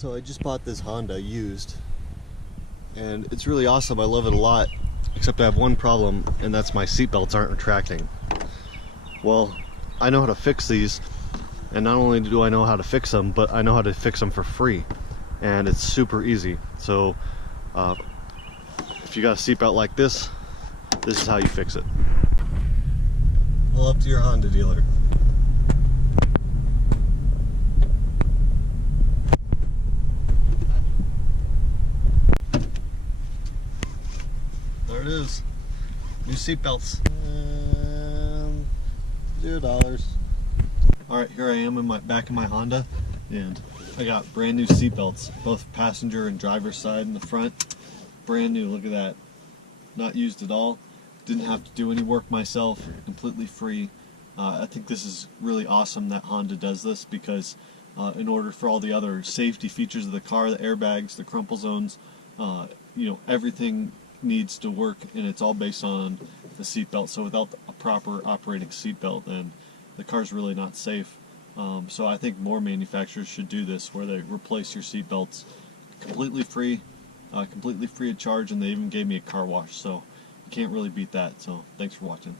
So I just bought this Honda used, and it's really awesome. I love it a lot, except I have one problem, and that's my seatbelts aren't retracting. Well, I know how to fix these, and not only do I know how to fix them, but I know how to fix them for free, and it's super easy. So if you got a seatbelt like this is how you fix it. Pull up to your Honda dealer. There it is. New seatbelts. $0. Alright, here I am in my back of my Honda, and I got brand new seatbelts, both passenger and driver's side in the front. Brand new, look at that. Not used at all. Didn't have to do any work myself, completely free. I think this is really awesome that Honda does this, because in order for all the other safety features of the car, the airbags, the crumple zones, everything needs to work, and it's all based on the seatbelt. So without a proper operating seatbelt, then the car's really not safe. So I think more manufacturers should do this, where they replace your seatbelts completely free of charge, and they even gave me a car wash. So you can't really beat that. So thanks for watching.